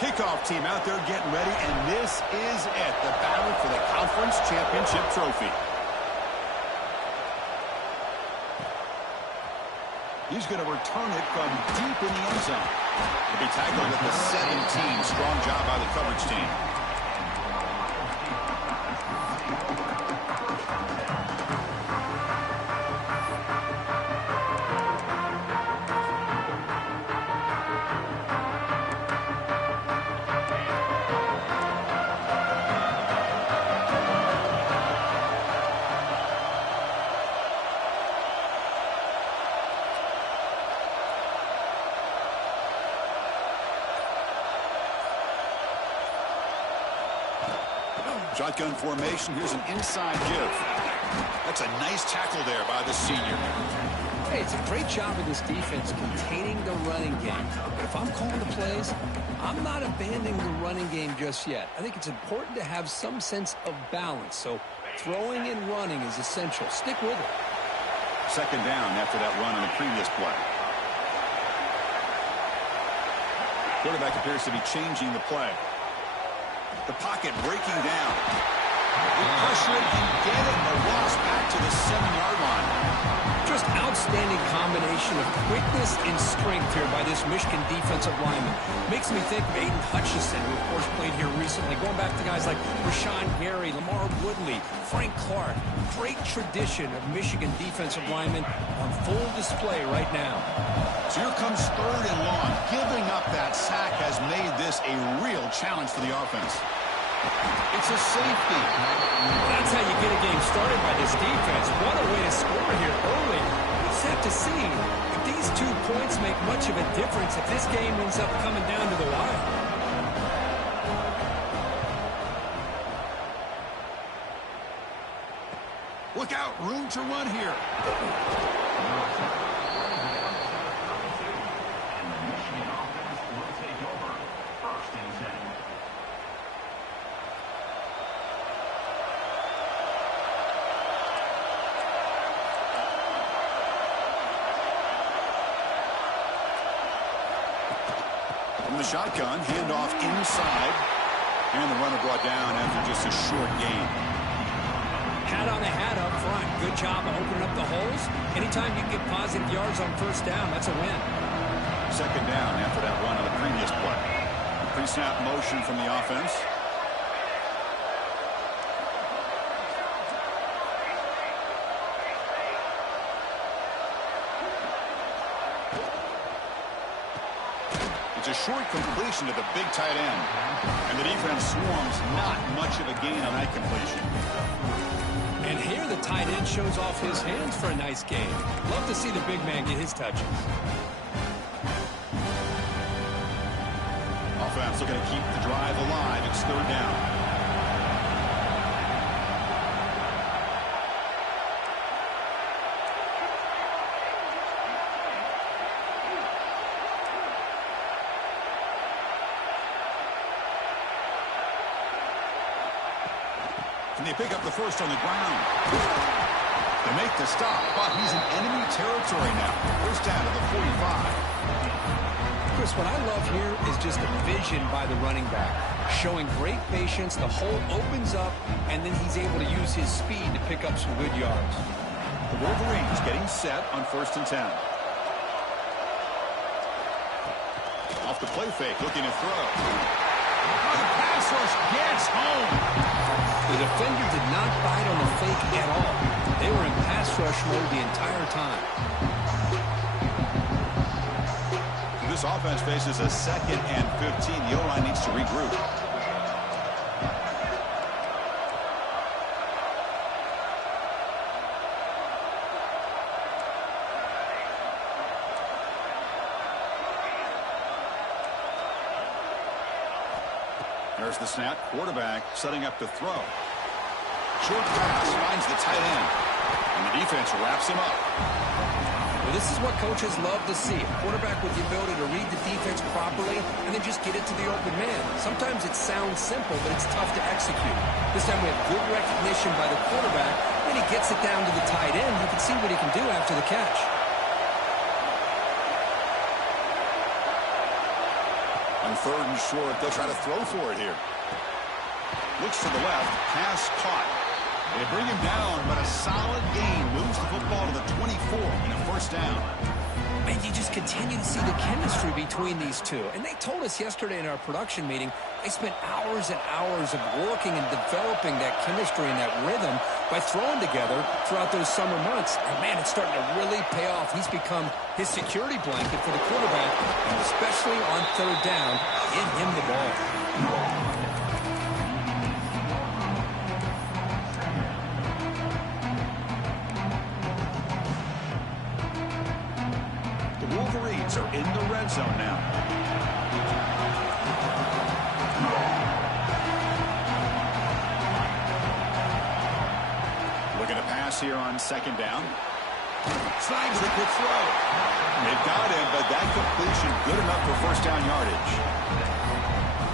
Kickoff team out there getting ready, and this is it, the battle for the conference championship trophy. He's going to return it from deep in the end zone. He'll be tackled at the 17. Strong job by the coverage team. Shotgun formation. Here's an inside give. That's a nice tackle there by the senior. Hey, it's a great job of this defense containing the running game. But if I'm calling the plays, I'm not abandoning the running game just yet. I think it's important to have some sense of balance. So throwing and running is essential. Stick with it. Second down after that run on the previous play. Quarterback appears to be changing the play. The pocket breaking down. Pressure it and get it. A loss back to the 7-yard line. Just outstanding combination of quickness and strength here by this Michigan defensive lineman. Makes me think of Aiden Hutchinson, who of course played here recently. Going back to guys like Rashawn Gary, Lamar Woodley, Frank Clark. Great tradition of Michigan defensive linemen on full display right now. So here comes third and long. Giving up that sack has made this a real challenge for the offense. It's a safety. That's how you get a game started by this defense. What a way to score here early. We'll just have to see if these 2 points make much of a difference if this game ends up coming down to the wire. Look out, room to run here. From the shotgun, handoff inside. And the runner brought down after just a short gain. Hat on the hat up front. Good job of opening up the holes. Anytime you get positive yards on first down, that's a win. Second down after that run on the previous play. Pre-snap motion from the offense. It's a short completion to the big tight end. And the defense swarms, not much of a gain on that completion. And here the tight end shows off his hands for a nice gain. Love to see the big man get his touches. Offense looking to keep the drive alive. It's third down. And they pick up the first on the ground. They make the stop, but he's in enemy territory now. First down to the 45. Chris, what I love here is just the vision by the running back. Showing great patience, the hole opens up, and then he's able to use his speed to pick up some good yards. The Wolverines getting set on 1st and 10. Off the play fake, looking to throw. Oh, the pass rush gets home. The defender did not bite on the fake at all. They were in pass rush mode the entire time. This offense faces a 2nd and 15. The O-line needs to regroup. There's the snap. Quarterback setting up to throw. Short pass finds the tight end. And the defense wraps him up. Well, this is what coaches love to see. A quarterback with the ability to read the defense properly and then just get it to the open man. Sometimes it sounds simple, but it's tough to execute. This time we have good recognition by the quarterback. Then he gets it down to the tight end. You can see what he can do after the catch. On 3rd and short, they'll try to throw for it here. Looks to the left, pass caught. They bring him down, but a solid gain moves the football to the 24 and a first down. And you just continue to see the chemistry between these two. And they told us yesterday in our production meeting, they spent hours and hours of working and developing that chemistry and that rhythm by throwing together throughout those summer months. And, man, it's starting to really pay off. He's become his security blanket for the quarterback, and especially on 3rd down, get him the ball. Wolverines are in the red zone now. Looking to pass here on 2nd down. Slides the quick throw. They've got him, but that completion good enough for first down yardage.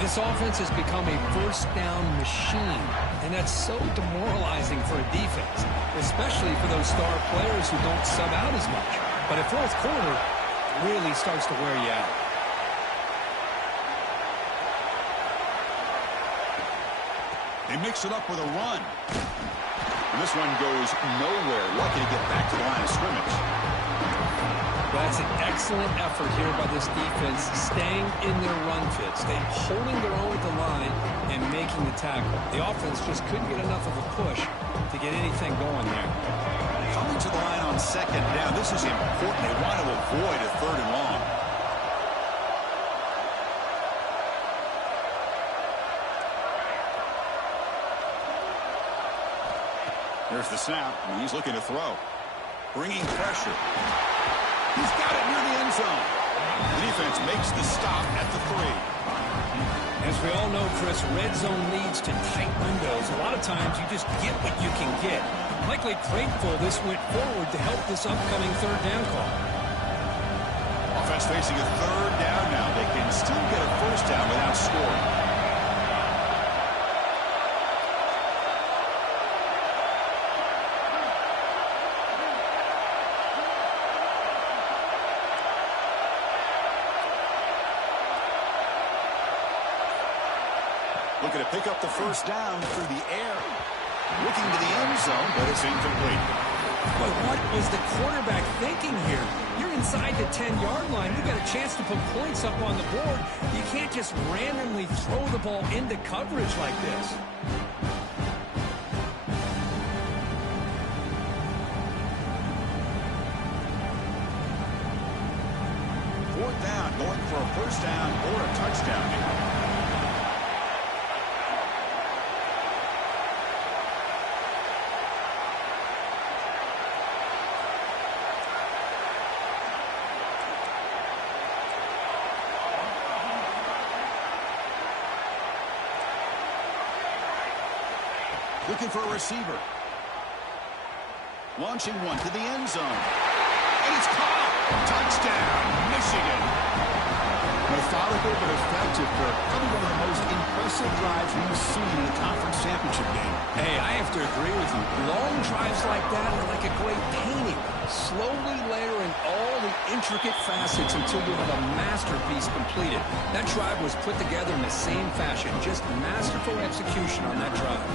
This offense has become a first down machine, and that's so demoralizing for a defense, especially for those star players who don't sub out as much. But at 4th quarter, really starts to wear you out. They mix it up with a run. And this one goes nowhere. Lucky to get back to the line of scrimmage. That's an excellent effort here by this defense, staying in their run fit, staying holding their own at the line and making the tackle. The offense just couldn't get enough of a push to get anything going there. Coming to the line on 2nd down. This is important. They want to avoid a 3rd and long. There's the snap, and he's looking to throw. Bringing pressure. He's got it near the end zone. The defense makes the stop at the 3. As we all know, Chris, red zone leads to tight windows. A lot of times you just get what you can get. Likely grateful this went forward to help this upcoming 3rd down call. Offense facing a 3rd down now. They can still get a first down without scoring. Looking to pick up the first down through the air. Looking to the end zone, but it's incomplete. But what was the quarterback thinking here? You're inside the 10-yard line. You've got a chance to put points up on the board. You can't just randomly throw the ball into coverage like this. Fourth down, going for a first down or a touchdown here. Looking for a receiver. Launching one to the end zone. And it's caught. Touchdown, Michigan. Methodical but effective for probably one of the most impressive drives we've seen in a conference championship game. Hey, I have to agree with you. Long drives like that are like a great painting. Slowly layering all the intricate facets until you have a masterpiece completed. That drive was put together in the same fashion. Just masterful execution on that drive.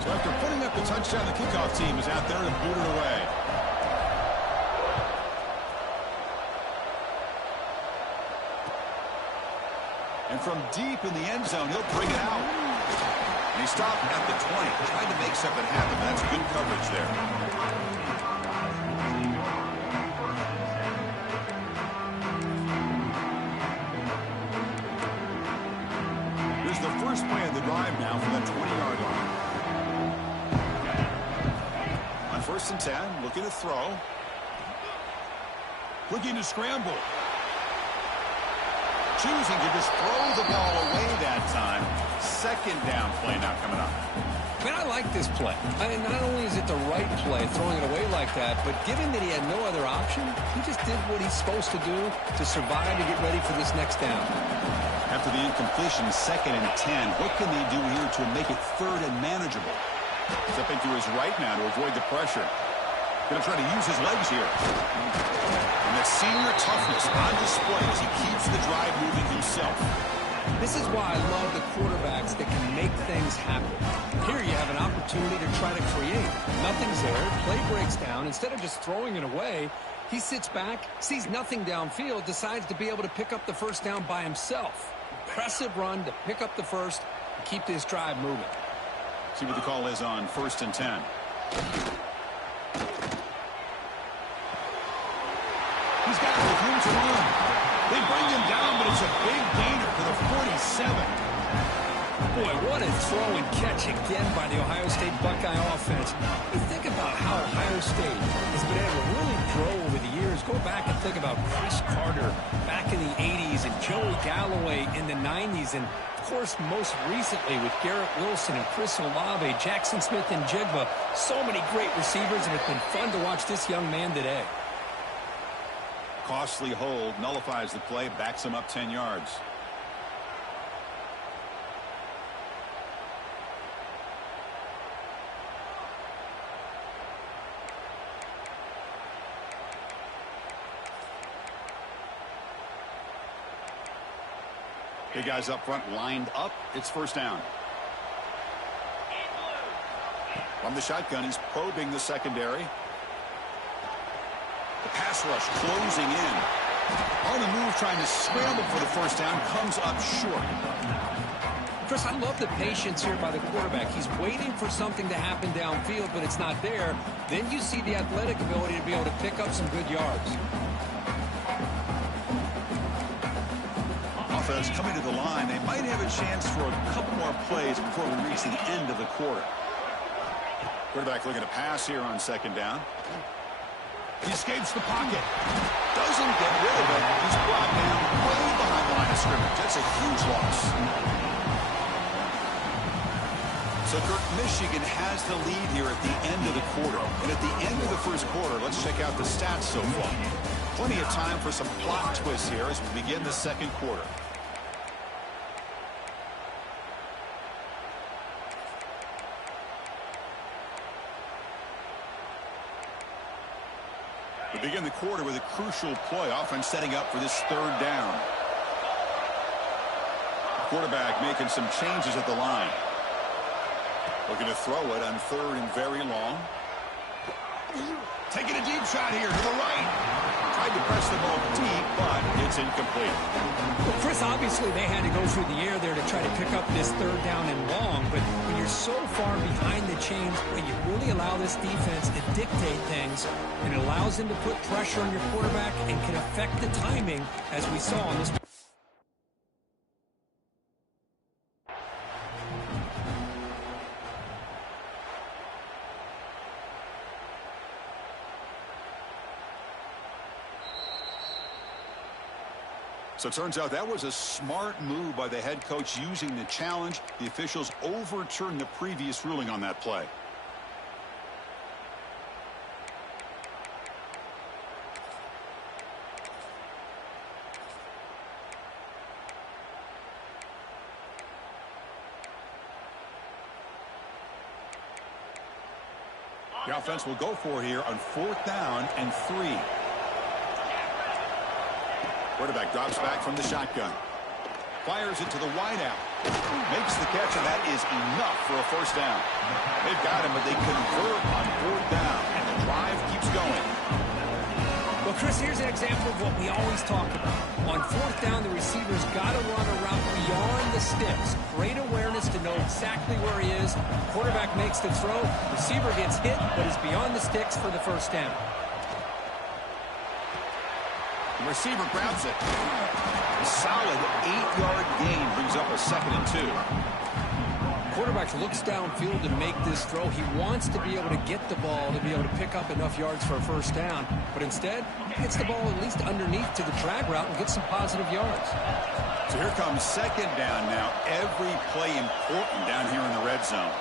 So after putting up the touchdown, the kickoff team is out there to boot it away. And from deep in the end zone, he'll bring it out. And he stopped at the 20, trying to make something happen. That's good coverage there. Here's the first play of the drive now from the 20-yard line. On 1st and 10, looking to throw. Looking to scramble. Choosing to just throw the ball away that time. 2nd down play now coming up. Man, I like this play. I mean, not only is it the right play, throwing it away like that, but given that he had no other option, he just did what he's supposed to do to survive and get ready for this next down. After the incompletion, 2nd and 10, what can they do here to make it 3rd and manageable? Stepping to his right now to avoid the pressure. Going to try to use his legs here. And the senior toughness on display as he keeps the drive moving himself. This is why I love the quarterbacks that can make things happen. Here you have an opportunity to try to create. Nothing's there. Play breaks down. Instead of just throwing it away, he sits back, sees nothing downfield, decides to be able to pick up the first down by himself. Impressive run to pick up the first and keep this drive moving. See what the call is on 1st and 10. He's got it with room to run. They bring him down, but it's a big gainer for the 47. Boy, what a throw and catch again by the Ohio State Buckeye offense. You think about how Ohio State has been able to really grow over the years. Go back and think about Chris Carter back in the 80s and Joey Galloway in the 90s. And, of course, most recently with Garrett Wilson and Chris Olave, Jackson Smith and Jigba. So many great receivers, and it's been fun to watch this young man today. Costly hold, nullifies the play, backs him up 10 yards. Big guys up front lined up. It's first down. From the shotgun, he's probing the secondary. The pass rush closing in. On the move, trying to scramble for the first down, comes up short. Chris, I love the patience here by the quarterback. He's waiting for something to happen downfield, but it's not there. Then you see the athletic ability to be able to pick up some good yards. Offense coming to the line. They might have a chance for a couple more plays before we reach the end of the quarter. Quarterback looking to pass here on second down. He escapes the pocket. Doesn't get rid of it. He's brought down way behind the line of scrimmage. That's a huge loss. So, Kirk, Michigan has the lead here at the end of the quarter. And at the end of the first quarter, let's check out the stats so far. Plenty of time for some plot twists here as we begin the second quarter. We begin the quarter with a crucial play. Offense setting up for this third down. Quarterback making some changes at the line. Looking to throw it on third and very long. Taking a deep shot here to the right. Tried to press the ball deep, but it's incomplete. Well, Chris, obviously they had to go through the air there to try to pick up this third down and long, but when you're so far behind the chains, you really allow this defense to dictate things, and it allows them to put pressure on your quarterback and can affect the timing, as we saw on this. So it turns out that was a smart move by the head coach using the challenge. The officials overturned the previous ruling on that play. The offense will go for here on 4th down and 3. Quarterback drops back from the shotgun. Fires it to the wideout. Makes the catch, and that is enough for a first down. They've got him, but they convert on 4th down, and the drive keeps going. Well, Chris, here's an example of what we always talk about. On 4th down, the receiver's got to run a route beyond the sticks. Great awareness to know exactly where he is. Quarterback makes the throw. Receiver gets hit, but is beyond the sticks for the first down. The receiver grabs it. A solid 8-yard gain brings up a 2nd and 2. Quarterback looks downfield to make this throw. He wants to be able to get the ball to be able to pick up enough yards for a first down. But instead, he gets the ball at least underneath to the drag route and gets some positive yards. So here comes 2nd down now. Every play important down here in the red zone.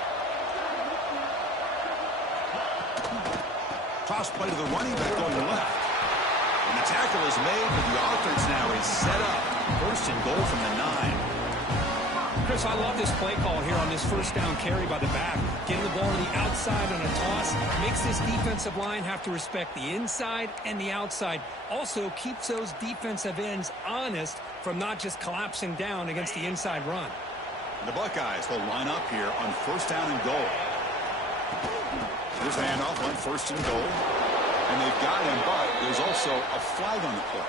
Toss play to the running back going left. And the tackle is made, but the offense now is set up. 1st and goal from the 9. Chris, I love this play call here on this first down carry by the back. Getting the ball to the outside on a toss makes this defensive line have to respect the inside and the outside. Also keeps those defensive ends honest from not just collapsing down against the inside run. The Buckeyes will line up here on first down and goal. Here's a handoff on first and goal. And they've got him, but there's also a flag on the play.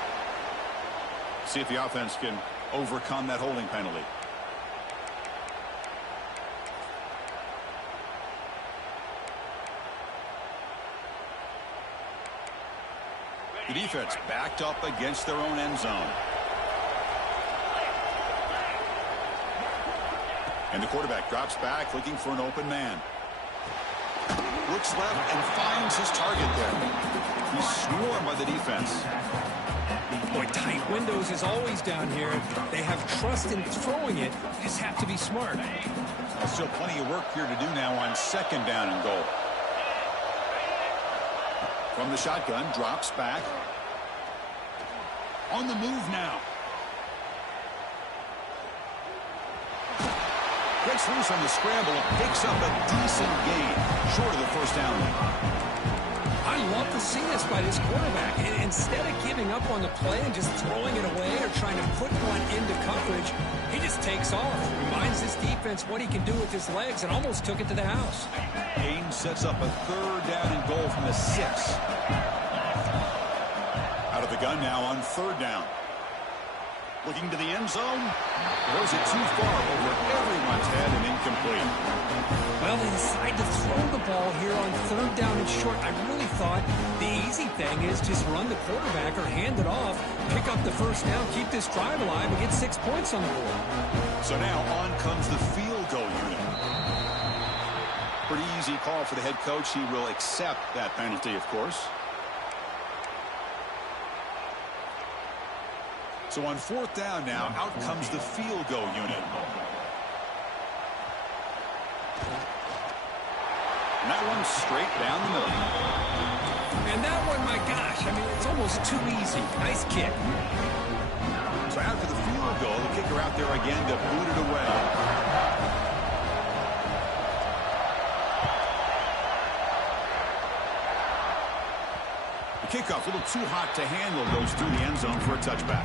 See if the offense can overcome that holding penalty. The defense backed up against their own end zone. And the quarterback drops back looking for an open man. Looks left and finds his target there. He's swarmed by the defense. Boy, tight windows is always down here. They have trust in throwing it. Just have to be smart. Still plenty of work here to do now on second down and goal. From the shotgun, drops back. On the move now. Breaks loose on the scramble and picks up a decent gain, short of the first down. I love to see this by this quarterback. And instead of giving up on the play and just throwing it away or trying to put one into coverage, he just takes off. Reminds this defense what he can do with his legs and almost took it to the house. Gain sets up a third down and goal from the 6. Out of the gun now on third down. Looking to the end zone. Throws it too far over everyone's head and incomplete. Well, they decide to throw the ball here on third down and short. I really thought the easy thing is just run the quarterback or hand it off, pick up the first down, keep this drive alive, and get 6 points on the board. So now on comes the field goal unit. Pretty easy call for the head coach. He will accept that penalty, of course. So on fourth down now, out comes the field goal unit. And that one straight down the middle. And that one, my gosh, I mean, it's almost too easy. Nice kick. So after the field goal, the kicker out there again to boot it away. The kickoff, a little too hot to handle, goes through the end zone for a touchback.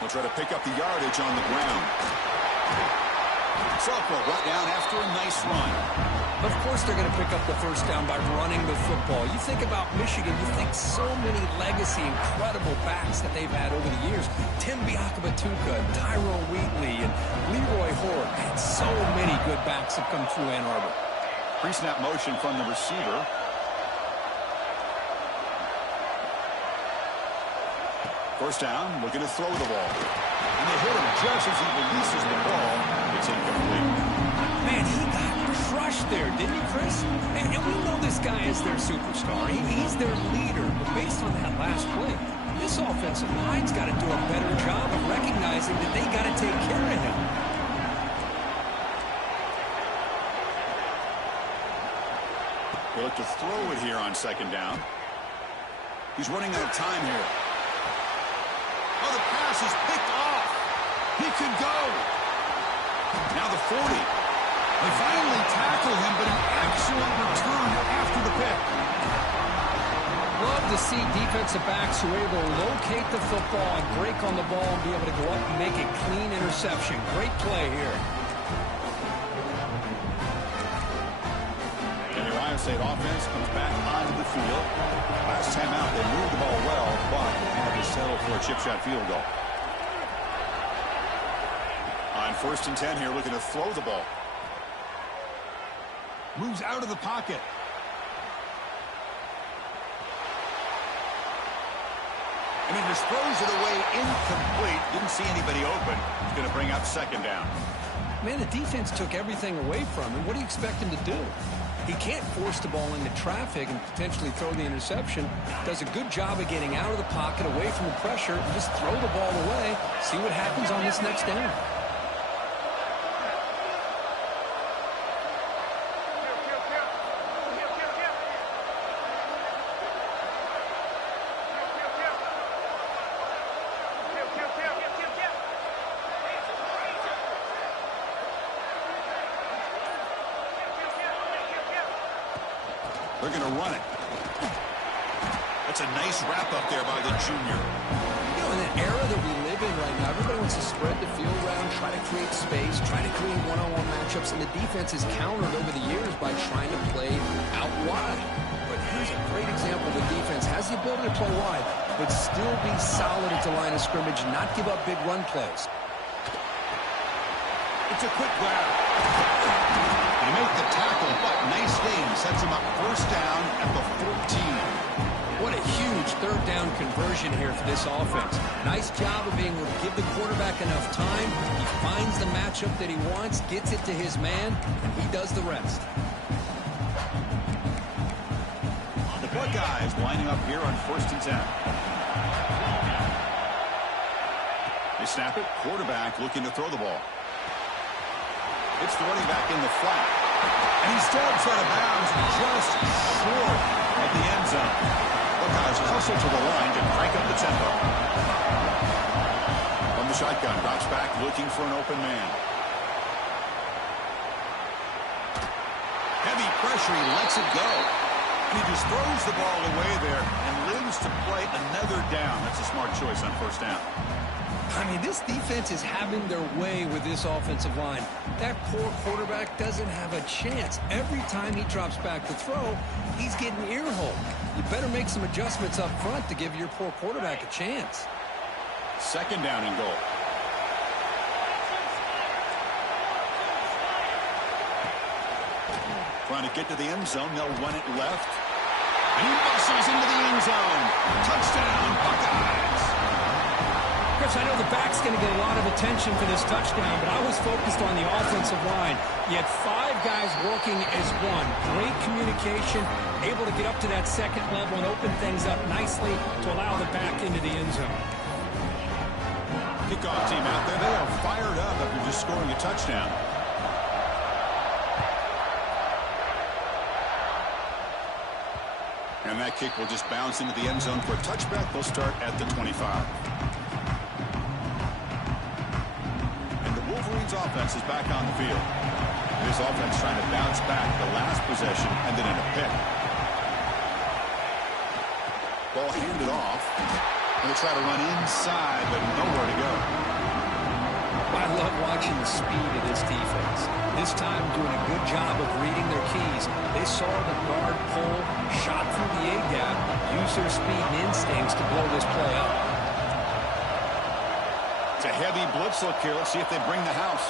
They'll try to pick up the yardage on the ground. Softball brought down after a nice run. Of course they're going to pick up the first down by running the football. You think about Michigan, you think so many legacy, incredible backs that they've had over the years. Tim Biakabatuka, Tyrone Wheatley, and Leroy Hoare. And so many good backs have come through Ann Arbor. Pre-snap motion from the receiver. First down, looking to throw the ball. And they hit him just as he releases the ball. It's incomplete. Man, he got crushed there, didn't he, Chris? And we know this guy is their superstar. He's their leader. But based on that last play, this offensive line's got to do a better job of recognizing that they got to take care of him. They look to throw it here on second down. He's running out of time here. Oh, the pass is picked off. He could go. Now the 40. They finally tackle him, but an excellent return after the pick. Love to see defensive backs who are able to locate the football and break on the ball and be able to go up and make a clean interception. Great play here. And the Ohio State offense comes back onto the field. Last time out, they moved the ball well, but they had to settle for a chip shot field goal. On first and 10 here, looking to throw the ball. Moves out of the pocket. And he just throws it away incomplete. Didn't see anybody open. He's going to bring up second down. Man, the defense took everything away from him. What do you expect him to do? He can't force the ball into traffic and potentially throw the interception. Does a good job of getting out of the pocket, away from the pressure, and just throw the ball away. See what happens on this next down. They're going to run it. That's a nice wrap up there by the junior. You know, in the era that we live in right now, everybody wants to spread the field around, try to create space, try to create one-on-one matchups, and the defense has countered over the years by trying to play out wide. But here's a great example. The defense has the ability to play wide, but still be solid at the line of scrimmage, not give up big run plays. It's a quick grab. They make the tackle, but nice game. Sets him up first down at the 14. What a huge third down conversion here for this offense. Nice job of being able to give the quarterback enough time. He finds the matchup that he wants, gets it to his man, and he does the rest. The Buckeyes lining up here on 1st and 10. They snap it. Quarterback looking to throw the ball. It's the running back in the flat. And he steps out of bounds just short of the end zone. Buckeyes hustle to the line to crank up the tempo. From the shotgun, drops back looking for an open man. Heavy pressure, he lets it go. And he just throws the ball away there and lives to play another down. That's a smart choice on first down. I mean, this defense is having their way with this offensive line. That poor quarterback doesn't have a chance. Every time he drops back to throw, he's getting ear-holed. You better make some adjustments up front to give your poor quarterback a chance. 2nd down and goal. Trying to get to the end zone. They'll run it left. And he muscles into the end zone. Touchdown, Buckeyes. Chris, I know the back's going to get a lot of attention for this touchdown, but I was focused on the offensive line. You had 5 guys working as one. Great communication, able to get up to that second level and open things up nicely to allow the back into the end zone. Kickoff team out there. They are fired up after just scoring a touchdown. And that kick will just bounce into the end zone for a touchback. They'll start at the 25. Offense is back on the field. This offense trying to bounce back the last possession and then in a pick. Ball handed off. And they try to run inside, but nowhere to go. I love watching the speed of this defense. This time doing a good job of reading their keys. They saw the guard pull, shot through the A-gap, used their speed and instincts to blow this play up. A heavy blitz look here. Let's see if they bring the house.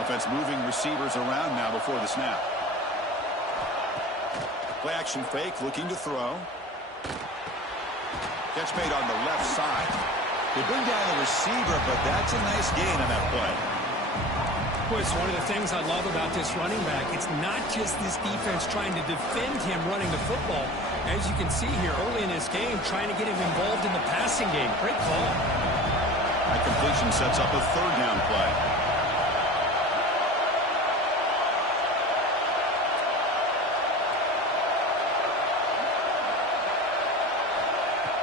Offense moving receivers around now before the snap. Play action fake, looking to throw. Catch made on the left side. They bring down the receiver, but that's a nice gain on that play. It's one of the things I love about this running back. It's not just this defense trying to defend him running the football. As you can see here early in this game, trying to get him involved in the passing game. Great call. That completion sets up a 3rd down play.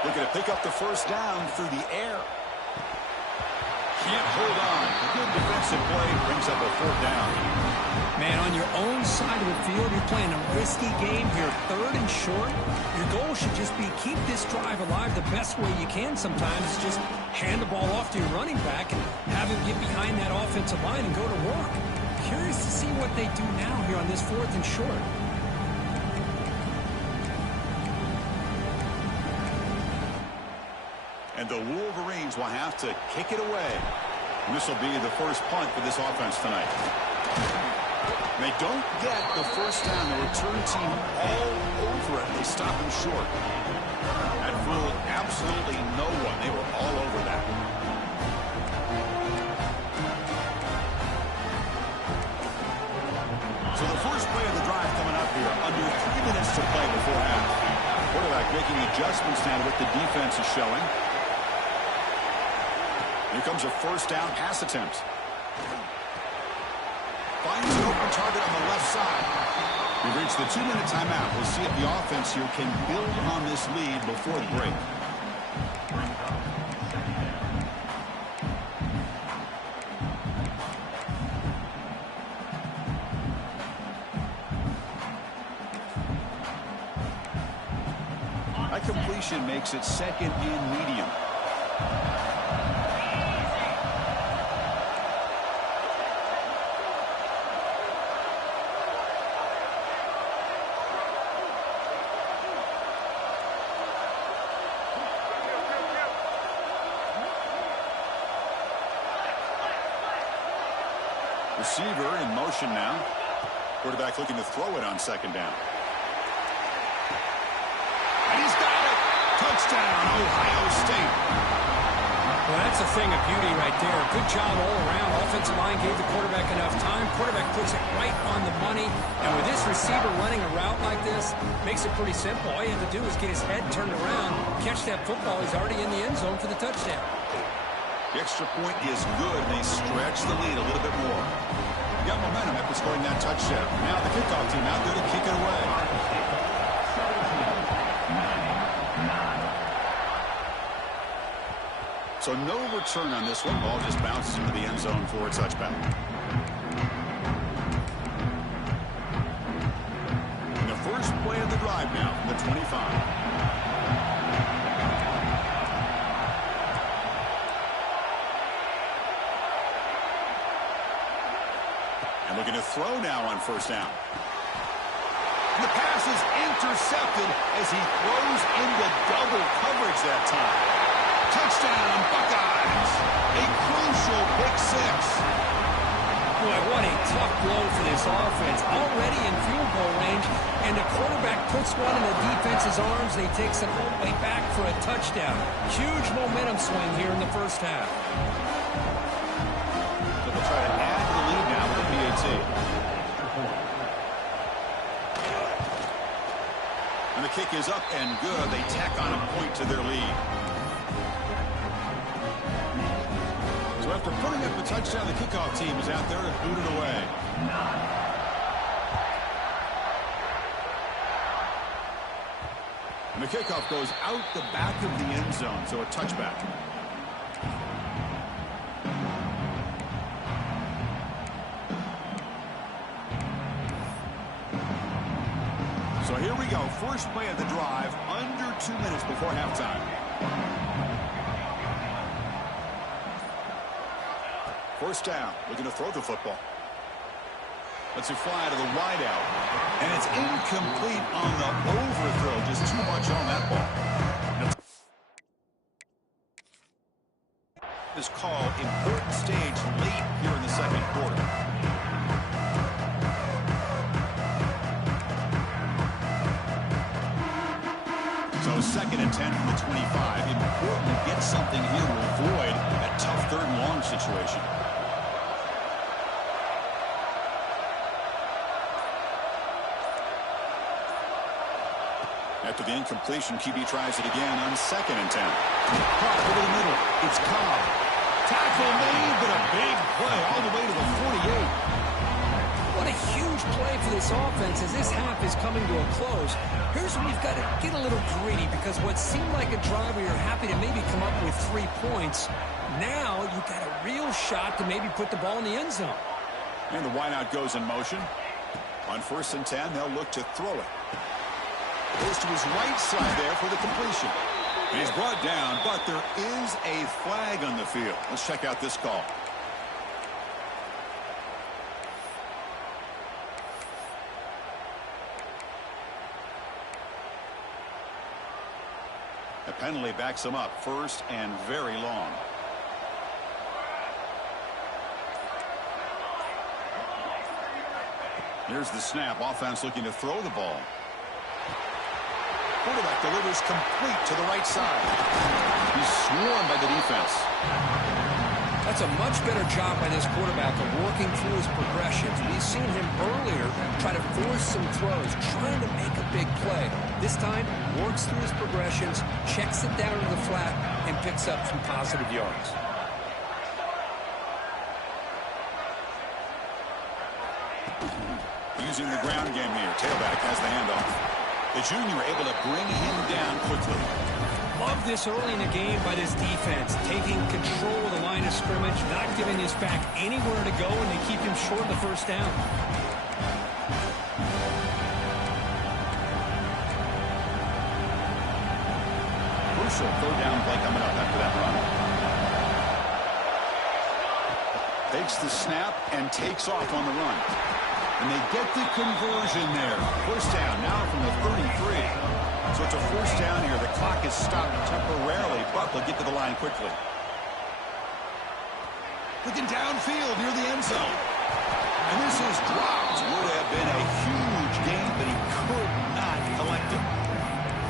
Looking to pick up the first down through the air. Can't hold on. Good defensive play brings up a 4th down. Man, on your own side of the field, you're playing a risky game here. 3rd and short. Your goal should just be keep this drive alive the best way you can sometimes. Just hand the ball off to your running back and have him get behind that offensive line and go to work. Curious to see what they do now here on this 4th and short. And the Wolverines will have to kick it away. And this will be the first punt for this offense tonight. They don't get the first down. The return team all over it. They stop him short. That fooled absolutely no one. They were all over that. So the first play of the drive coming up here. Under 3 minutes to play before half. Quarterback making adjustments now with the defense is showing. Here comes a first down pass attempt. Finds an open target on the left side. We've reached the 2-minute timeout. We'll see if the offense here can build on this lead before the break. That completion makes it second and medium. Receiver in motion now. Quarterback looking to throw it on second down. And he's got it. Touchdown, Ohio State. Well, that's a thing of beauty right there. Good job all around. Offensive line gave the quarterback enough time. Quarterback puts it right on the money. And with this receiver running a route like this, makes it pretty simple. All you have to do is get his head turned around, catch that football. He's already in the end zone for the touchdown. The extra point is good. They stretch the lead a little bit more. Got momentum after scoring that touchdown. Now the kickoff team out there to kick it away. So no return on this one. Ball just bounces into the end zone for a touchback. And the first play of the drive now from the 25. Looking to throw now on first down. And the pass is intercepted as he throws into double coverage that time. Touchdown, Buckeyes. A crucial pick six. Boy, what a tough blow for this offense. Already in field goal range, and the quarterback puts one in the defense's arms, and he takes it all the way back for a touchdown. Huge momentum swing here in the first half. So they'll try to add to the lead now with the PAT. And the kick is up and good. They tack on a point to their lead. So after putting up a touchdown, the kickoff team is out there to boot it away. And the kickoff goes out the back of the end zone, so a touchback. So here we go. First play of the drive, under 2 minutes before halftime. First down, looking to throw the football. Lets it fly to the wideout. And it's incomplete on the overthrow. Just too much on that ball. This call, important stage late here in the second quarter. So second and 10 from the 25. Important to get something here to avoid that tough third and long situation. After the incompletion, QB tries it again on second and 10. Caught over the middle. It's Cobb. Tackle made, but a big play all the way to the 48. What a huge play for this offense as this half is coming to a close. Here's where you've got to get a little greedy, because what seemed like a drive where you're happy to maybe come up with 3 points, now you've got a real shot to maybe put the ball in the end zone. And the wideout goes in motion. On first and 10, they'll look to throw it. Goes to his right side there for the completion. And he's brought down, but there is a flag on the field. Let's check out this call. The penalty backs him up, first and very long. Here's the snap. Offense looking to throw the ball. Quarterback delivers complete to the right side. He's swarmed by the defense. That's a much better job by this quarterback of working through his progressions. We've seen him earlier try to force some throws, trying to make a big play. This time, works through his progressions, checks it down to the flat, and picks up some positive yards. Using the ground game here. Tailback has the handoff. The junior able to bring him down quickly. Love this early in the game by this defense, taking control of the line of scrimmage, not giving his back anywhere to go, and they keep him short of the first down. Crucial third down play coming up after that run. Takes the snap and takes off on the run. And they get the conversion there. First down now from the 33. So it's a first down here. The clock is stopped temporarily, but they'll get to the line quickly. Looking downfield near the end zone. And this is dropped. Would have been a huge gain, but he could not collect it.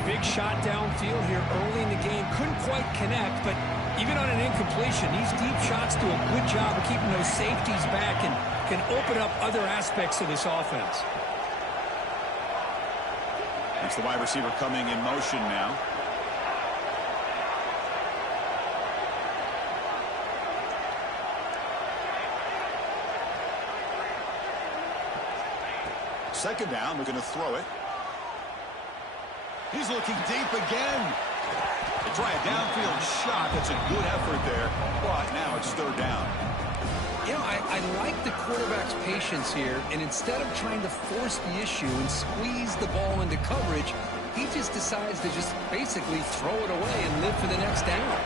Big shot downfield here early in the game. Couldn't quite connect, but even on an incompletion, these deep shots do a good job of keeping those safeties back and can open up other aspects of this offense. That's the wide receiver coming in motion now. Second down, we're going to throw it. He's looking deep again. They try a downfield shot. That's a good effort there, but now it's third down. You know, I like the quarterback's patience here, and instead of trying to force the issue and squeeze the ball into coverage, he just decides to just basically throw it away and live for the next down.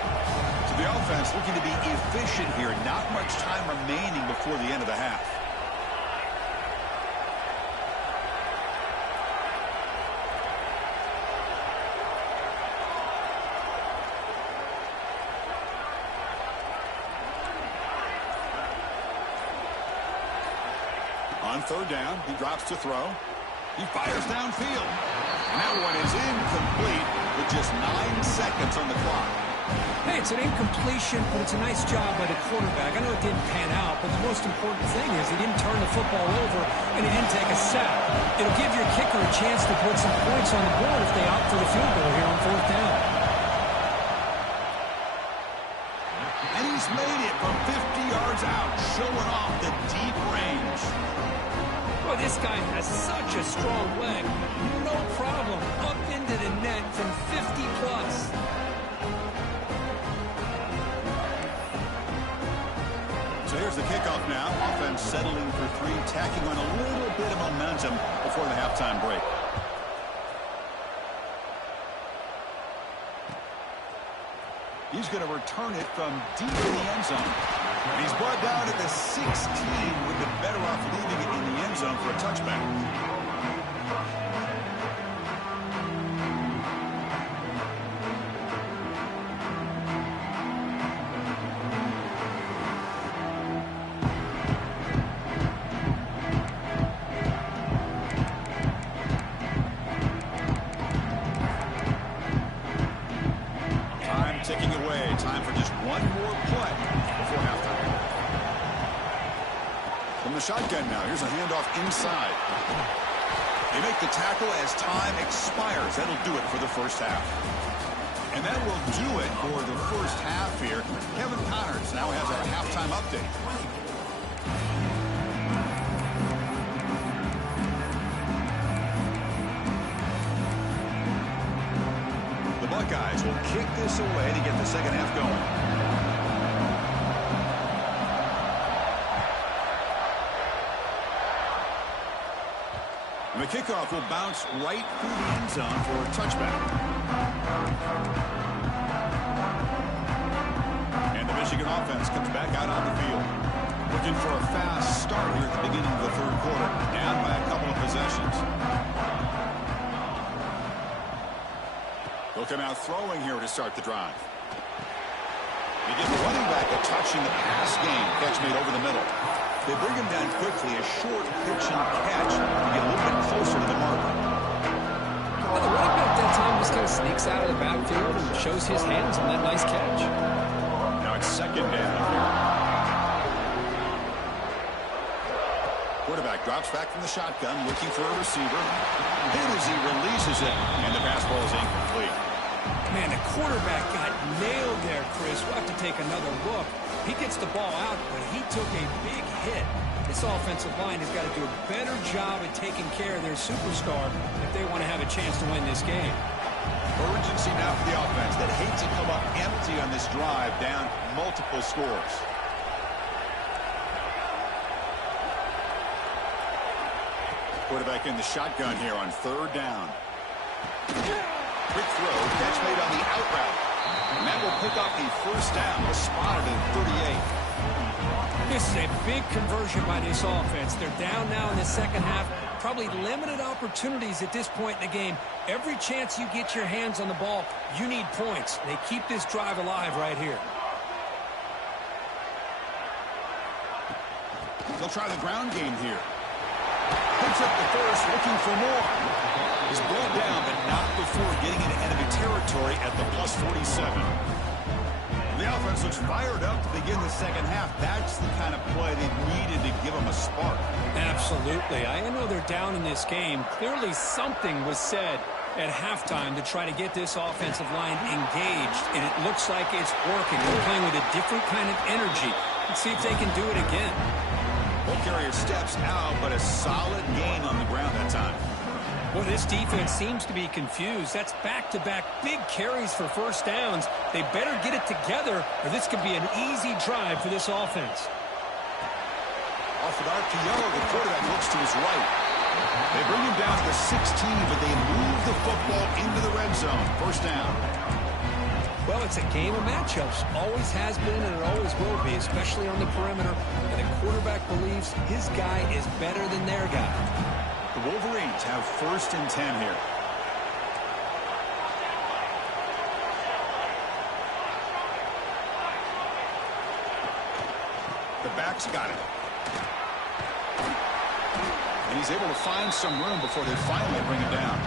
So the offense looking to be efficient here. Not much time remaining before the end of the half. On third down, he drops to throw. He fires downfield. And that one is incomplete with just 9 seconds on the clock. Hey, it's an incompletion, but it's a nice job by the quarterback. I know it didn't pan out, but the most important thing is he didn't turn the football over and he didn't take a sack. It'll give your kicker a chance to put some points on the board if they opt for the field goal here on fourth down. And he's made it from 50 yards out, showing off the deep range. Well, this guy has such a strong leg. No problem. Up into the net from 50 plus. So here's the kickoff now. Offense settling for 3, tacking on a little bit of momentum before the halftime break. He's going to return it from deep in the end zone. And he's brought down at the 16. Would have been better off leaving it in the end zone for a touchback. Ticking away. Time for just one more play before halftime. From the shotgun now, here's a handoff inside. They make the tackle as time expires. That'll do it for the first half. And that will do it for the first half here. Kevin Connors now has our halftime update. Buckeyes will kick this away to get the second half going. And the kickoff will bounce right through the end zone for a touchback. And the Michigan offense comes back out on the field. Looking for a fast start here at the beginning of the third quarter. Down by a couple of possessions. They'll come out throwing here to start the drive. They give the running back a touch in the pass game. Catch made over the middle. They bring him down quickly. A short pitch and catch. shows his hands on that nice catch. Now it's second down here. Quarterback drops back from the shotgun, looking for a receiver. Hit as he releases it, and the pass ball is incomplete. Man, the quarterback got nailed there, Chris. We'll have to take another look. He gets the ball out, but he took a big hit. This offensive line has got to do a better job at taking care of their superstar if they want to have a chance to win this game. Urgency now for the offense that hate to come up empty on this drive, down multiple scores. Quarterback in the shotgun here on third down. Quick throw, catch made on the out route. And that will pick up the first down, spotted at 38. This is a big conversion by this offense. They're down now in the second half. Probably limited opportunities at this point in the game. Every chance you get your hands on the ball, you need points. They keep this drive alive right here. They'll try the ground game here. Picks up the first, looking for more. He's brought down, but not before getting into enemy territory at the plus 47. The offense looks fired up to begin the second half. That's the kind of play they needed to give them a spark. Absolutely. I know they're down in this game. Clearly something was said at halftime to try to get this offensive line engaged, and it looks like it's working. They're playing with a different kind of energy. Let's see if they can do it again. Ball carrier steps out, but a solid gain on the ground that time. Well, this defense seems to be confused. That's back-to-back big carries for first downs. They better get it together, or this could be an easy drive for this offense. Off an RPO, the quarterback looks to his right. They bring him down to the 16, but they move the football into the red zone. First down. Well, it's a game of matchups. Always has been, and it always will be, especially on the perimeter. And the quarterback believes his guy is better than their guy. The Wolverines have first and 10 here. The back's got it. And he's able to find some room before they finally bring him down.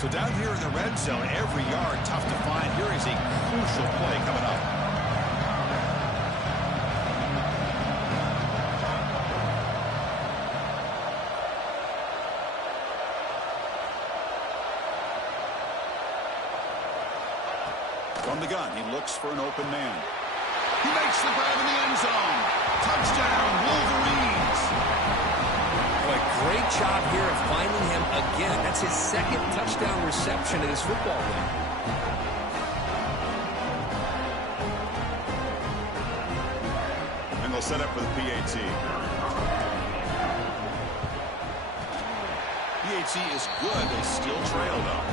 So down here in the red zone, every yard tough to find. Here is a crucial play coming up. From the gun, he looks for an open man. He makes the grab in the end zone. Touchdown, Wolverines. Boy, great job here of finding him again. That's his second touchdown reception of this football game. And they'll set up for the PAT. PAT is good. They still trail, though.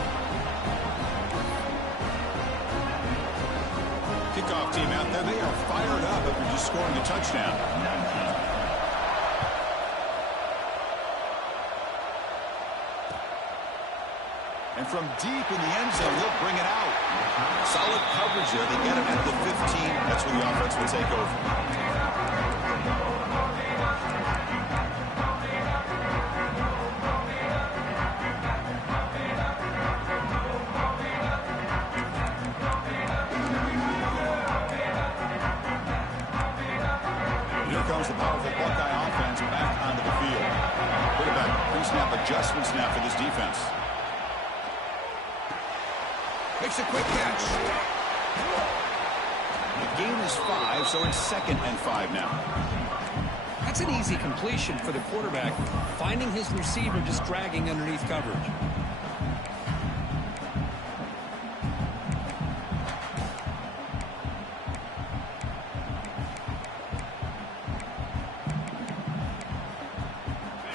Kickoff team out there. They are fired up after just scoring a touchdown. And from deep in the end zone, he'll bring it out. Solid coverage there. They get him at the 15. That's where the offense will take over. Here comes the powerful Buckeye offense back onto the field. Quarterback pre-snap adjustments now for this defense. Makes a quick catch. The gain is 5, so it's 2nd and 5 now. That's an easy completion for the quarterback, finding his receiver just dragging underneath coverage.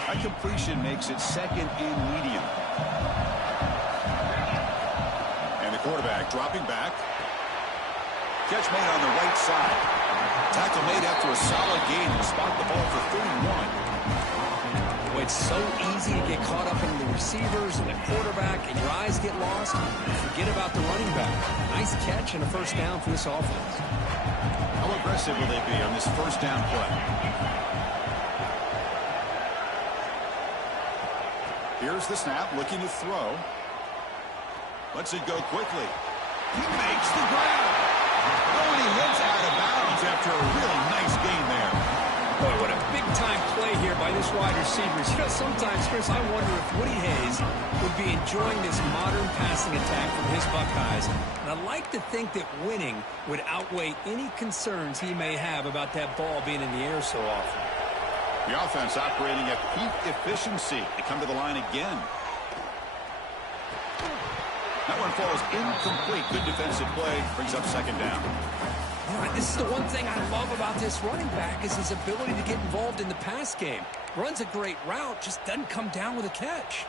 That completion makes it 2nd and medium. Quarterback dropping back. Catch made on the right side. Tackle made after a solid gain to spot the ball for 31. Well, it's so easy to get caught up in the receivers and the quarterback, and your eyes get lost, forget about the running back. Nice catch and a first down for this offense. How aggressive will they be on this first down play? Here's the snap, looking to throw. Lets it go quickly. He makes the grab. Oh, and he heads out of bounds after a really nice gain there. Boy, what a big-time play here by this wide receiver. You know, sometimes, Chris, I wonder if Woody Hayes would be enjoying this modern passing attack from his Buckeyes. And I'd like to think that winning would outweigh any concerns he may have about that ball being in the air so often. The offense operating at peak efficiency. They come to the line again. That one falls incomplete. Good defensive play. Brings up second down. All right, this is the one thing I love about this running back is his ability to get involved in the pass game. Runs a great route, just doesn't come down with a catch.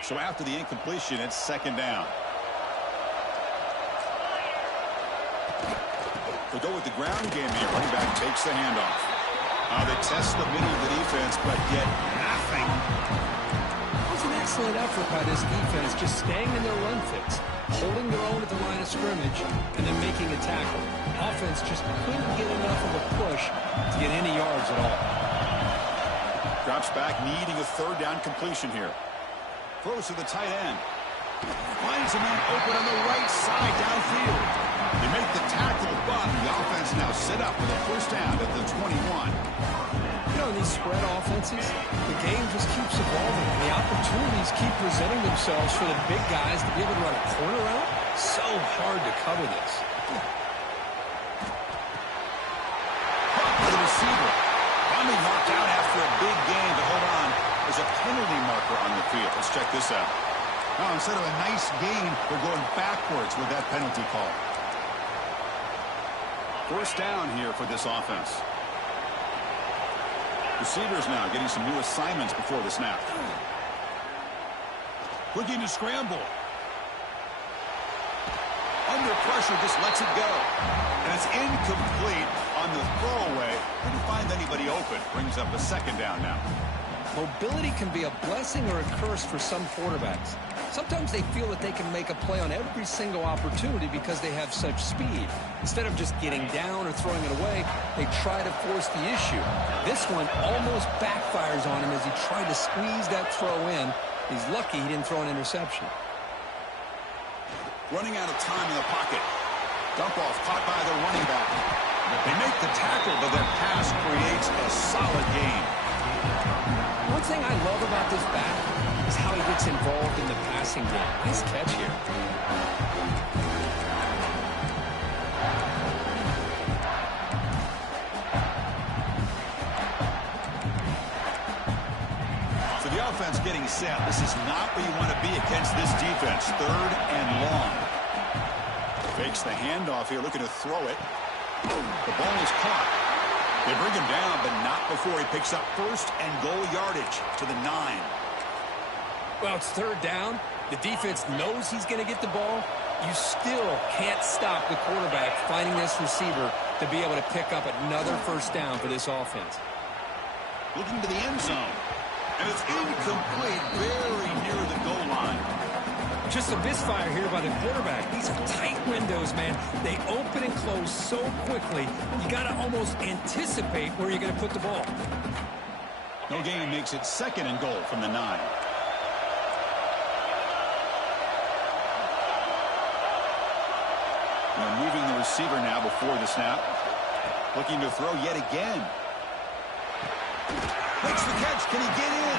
So after the incompletion, it's second down. They go with the ground game here. Running back takes the handoff. They test the middle of the defense, but get nothing. It was an excellent effort by this defense, just staying in their run fits, holding their own at the line of scrimmage, and then making a tackle. Offense just couldn't get enough of a push to get any yards at all. Drops back, needing a third down completion here. Throws to the tight end. Finds a man open on the right side downfield. They make the tackle, but the offense now set up with a first down at the 21. You know, in these spread offenses, the game just keeps evolving, and the opportunities keep presenting themselves for the big guys to be able to run a corner out. So hard to cover this. For the receiver. Finally marked out after a big game, but hold on. There's a penalty marker on the field. Let's check this out. Now, instead of a nice gain, they're going backwards with that penalty call. First down here for this offense. Receivers now getting some new assignments before the snap. Looking to scramble. Under pressure, just lets it go. And it's incomplete on the throwaway. Couldn't find anybody open. Brings up a second down now. Mobility can be a blessing or a curse for some quarterbacks. Sometimes they feel that they can make a play on every single opportunity because they have such speed. Instead of just getting down or throwing it away, they try to force the issue. This one almost backfires on him as he tried to squeeze that throw in. He's lucky he didn't throw an interception. Running out of time in the pocket. Dump off caught by the running back. They make the tackle, but their pass creates a solid gain. One thing I love about this back is how he gets involved in the passing game. Nice catch here. So the offense getting set. This is not where you want to be against this defense. Third and long. Fakes the handoff here, looking to throw it. The ball is caught. They bring him down, but not before he picks up first and goal yardage to the 9. Well, it's third down. The defense knows he's going to get the ball. You still can't stop the quarterback finding this receiver to be able to pick up another first down for this offense. Looking to the end zone. And it's incomplete, very near the goal line. Just a misfire here by the quarterback. These are tight windows, man. They open and close so quickly, you got to almost anticipate where you're going to put the ball. No gain makes it second and goal from the 9. They're moving the receiver now before the snap. Looking to throw yet again. Makes the catch. Can he get in?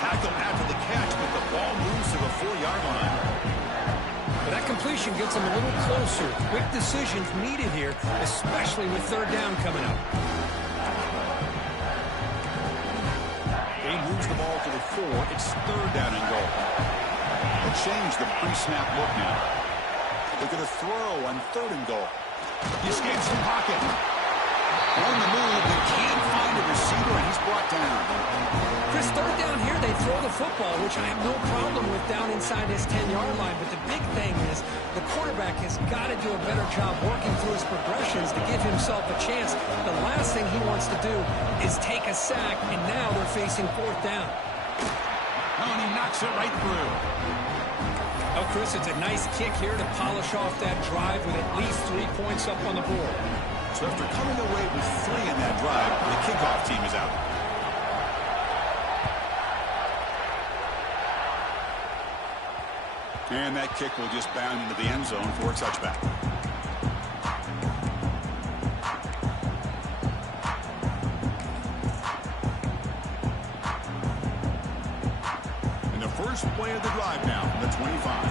Tackled after the catch, but the ball moves to the 4-yard line. But that completion gets him a little closer. Quick decisions needed here, especially with third down coming up. He moves the ball to the 4. It's third down and goal. They'll change the pre-snap look now. They're going to throw on third and goal. He escapes the pocket. On the move, but can't find a receiver, and he's brought down. Chris, third down here, they throw the football, which I have no problem with down inside his 10-yard line. But the big thing is the quarterback has got to do a better job working through his progressions to give himself a chance. The last thing he wants to do is take a sack, and now they're facing fourth down. Oh, and he knocks it right through. Oh, Chris, it's a nice kick here to polish off that drive with at least 3 points up on the board. So after coming away with 3 in that drive, the kickoff team is out. And that kick will just bound into the end zone for a touchback. And the first play of the drive now from the 25.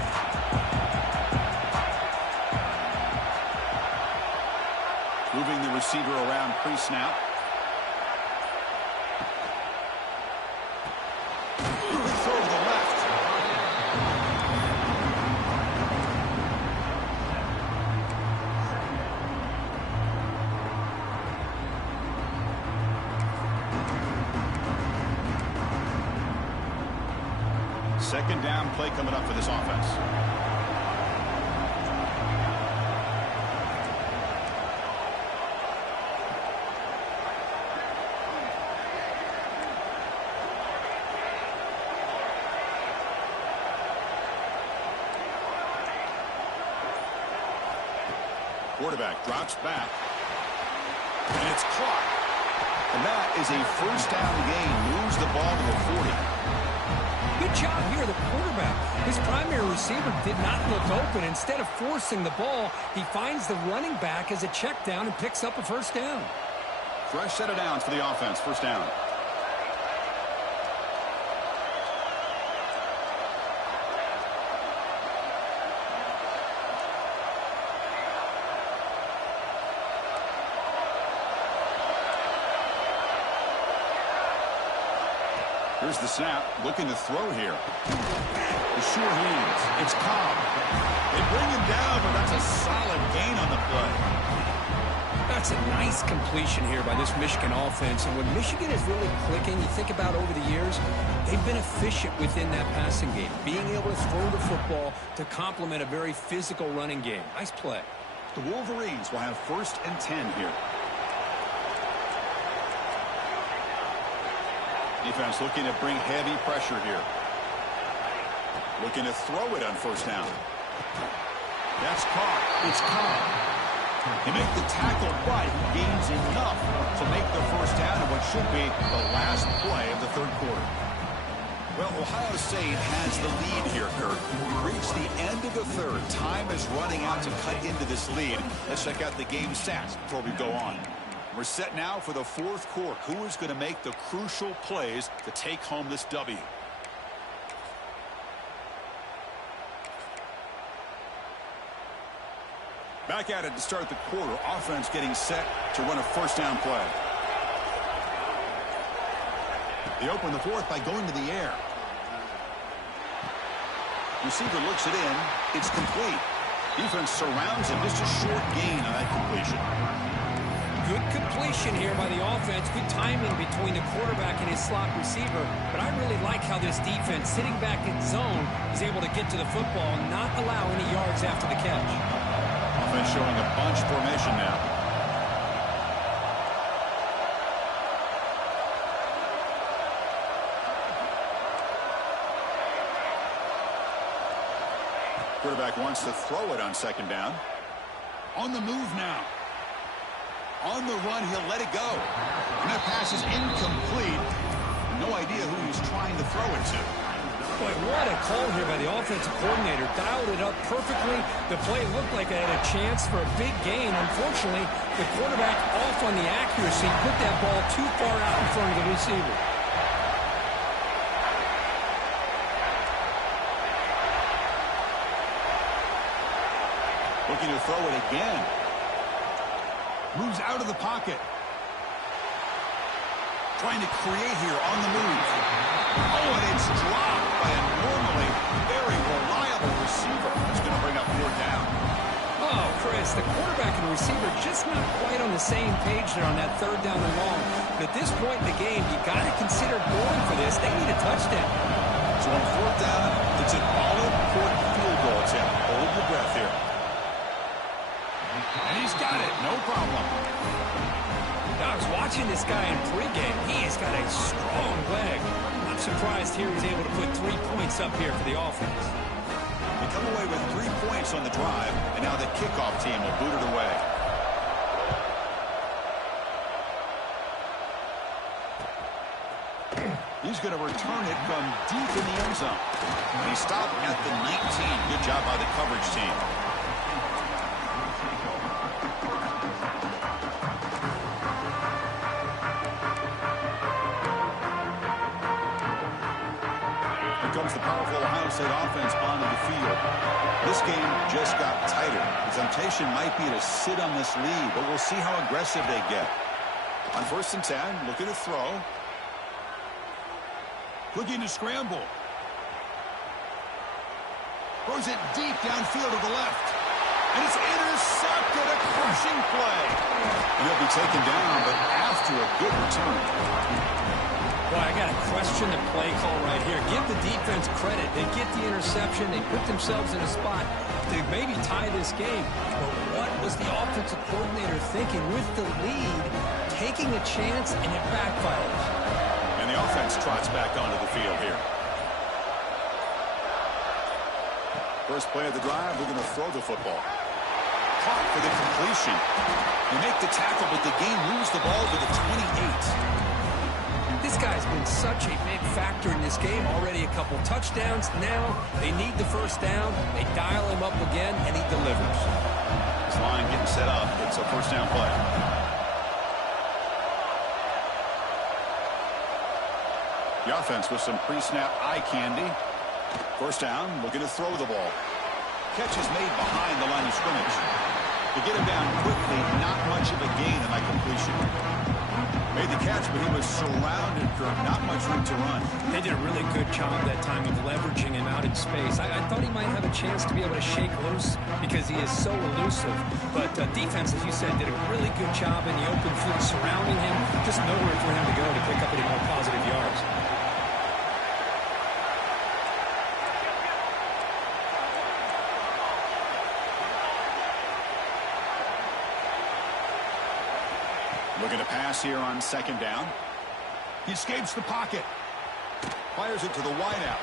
Moving the receiver around pre-snap. Throw to the left. Second down play coming up for this offense. Quarterback drops back. And it's caught. And that is a first down gain. Moves the ball to the 40. Good job here, the quarterback. His primary receiver did not look open. Instead of forcing the ball, he finds the running back as a check down and picks up a first down. Fresh set of downs for the offense. First down. Here's the snap, looking to throw here. The sure hands. It's Cobb. They bring him down, but that's a solid gain on the play. That's a nice completion here by this Michigan offense. And when Michigan is really clicking, you think about over the years, they've been efficient within that passing game, being able to throw the football to complement a very physical running game. Nice play. The Wolverines will have first and 10 here. Defense looking to bring heavy pressure here. Looking to throw it on first down. That's caught. It's Cobb. He makes the tackle, but he gains enough to make the first down in what should be the last play of the third quarter. Well, Ohio State has the lead here, Kurt. We reached the end of the third. Time is running out to cut into this lead. Let's check out the game stats before we go on. We're set now for the fourth quarter. Who is going to make the crucial plays to take home this W? Back at it to start the quarter. Offense getting set to run a first down play. They open the fourth by going to the air. Receiver looks it in. It's complete. Defense surrounds him. Just a short gain on that completion. Good completion here by the offense. Good timing between the quarterback and his slot receiver. But I really like how this defense, sitting back in zone, is able to get to the football and not allow any yards after the catch. Offense showing a bunch formation now. Quarterback wants to throw it on second down. On the move now. On the run, he'll let it go. And that pass is incomplete. No idea who he's trying to throw it to. Boy, what a call here by the offensive coordinator. Dialed it up perfectly. The play looked like it had a chance for a big gain. Unfortunately, the quarterback off on the accuracy, put that ball too far out in front of the receiver. Looking to throw it again. Moves out of the pocket. Trying to create here on the move. Oh, and it's dropped by a normally very reliable receiver. It's going to bring up fourth down. Oh, Oh, Chris, the quarterback and the receiver just not quite on the same page there on that third down and long. But at this point in the game, you got to consider going for this. They need a touchdown. So on fourth down, it's an all-important field goal attempt. Hold your breath here. And he's got it. No problem. I was watching this guy in pregame. He has got a strong leg. I'm surprised here he's able to put 3 points up here for the offense. They come away with 3 points on the drive, and now the kickoff team will boot it away. He's going to return it from deep in the end zone. And he stopped at the 19. Good job by the coverage team. Here comes the powerful Ohio State offense onto the field. This game just got tighter. The temptation might be to sit on this lead, but we'll see how aggressive they get. On 1st and 10, looking to throw. Looking to scramble. Throws it deep downfield to the left. And it's intercepted. A crushing play. And he'll be taken down, but after a good return. Boy, I got to question the play call right here. Give the defense credit. They get the interception. They put themselves in a spot to maybe tie this game. But what was the offensive coordinator thinking with the lead, taking a chance, and it backfires? And the offense trots back onto the field here. First play of the drive, we're going to throw the football. Caught for the completion. They make the tackle, but the game moves the ball to the 28. This guy's been such a big factor in this game. Already a couple touchdowns. Now they need the first down. They dial him up again, and he delivers. This line getting set up. It's a first down play. The offense with some pre-snap eye candy. First down, looking to throw the ball. Catch is made behind the line of scrimmage. To get him down quickly, not much of a gain in that completion. Made the catch, but he was surrounded for not much room to run. They did a really good job that time of leveraging him out in space. I thought he might have a chance to be able to shake loose because he is so elusive. But defense, as you said, did a really good job in the open field surrounding him. Just nowhere for him to go to pick up any more positive yards. Looking to pass here on 2nd down. He escapes the pocket. Fires it to the wideout.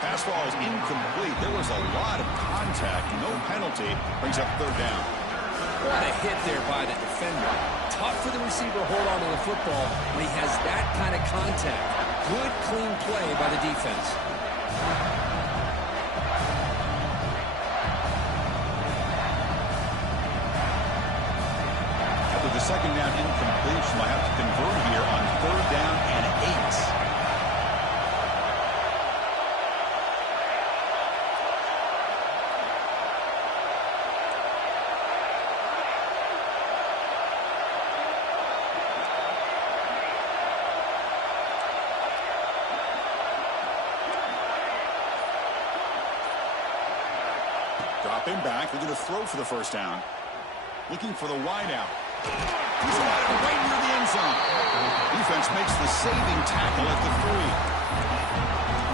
Pass ball is incomplete. There was a lot of contact. No penalty. Brings up 3rd down. What a hit there by the defender. Tough for the receiver to hold on to the football when he has that kind of contact. Good, clean play by the defense. The 2nd down incompletion. Will have to convert here on 3rd down and 8. Dropping back. They're going to throw for the first down. Looking for the wideout. He's got it right near the end zone. Defense makes the saving tackle at the 3.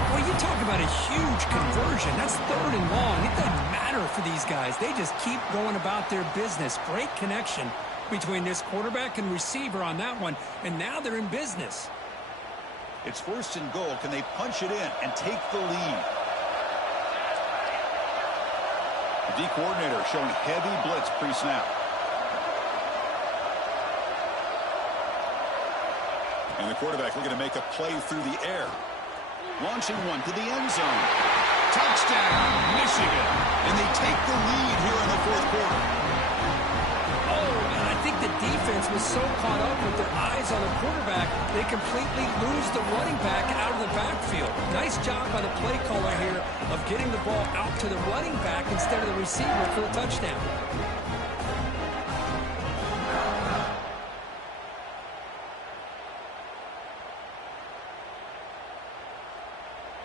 Well, you talk about a huge conversion. That's 3rd and long. It doesn't matter for these guys. They just keep going about their business. Great connection between this quarterback and receiver on that one, and now they're in business. It's 1st and goal. Can they punch it in and take the lead? The D coordinator showing heavy blitz pre-snap. And the quarterback looking to make a play through the air. Launching one to the end zone. Touchdown, Michigan. And they take the lead here in the 4th quarter. Oh, and I think the defense was so caught up with their eyes on the quarterback, they completely lose the running back out of the backfield. Nice job by the play caller here of getting the ball out to the running back instead of the receiver for the touchdown.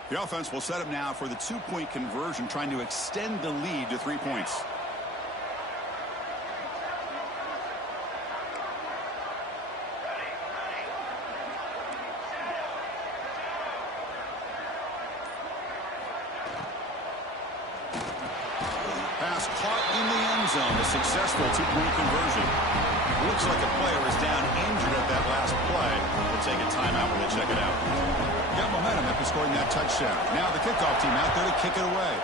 The offense will set up now for the 2-point conversion, trying to extend the lead to 3 points. successful two-point conversion. Looks like a player is down injured at that last play. We'll take a timeout when they check it out. Got momentum after scoring that touchdown. Now the kickoff team out there to kick it away.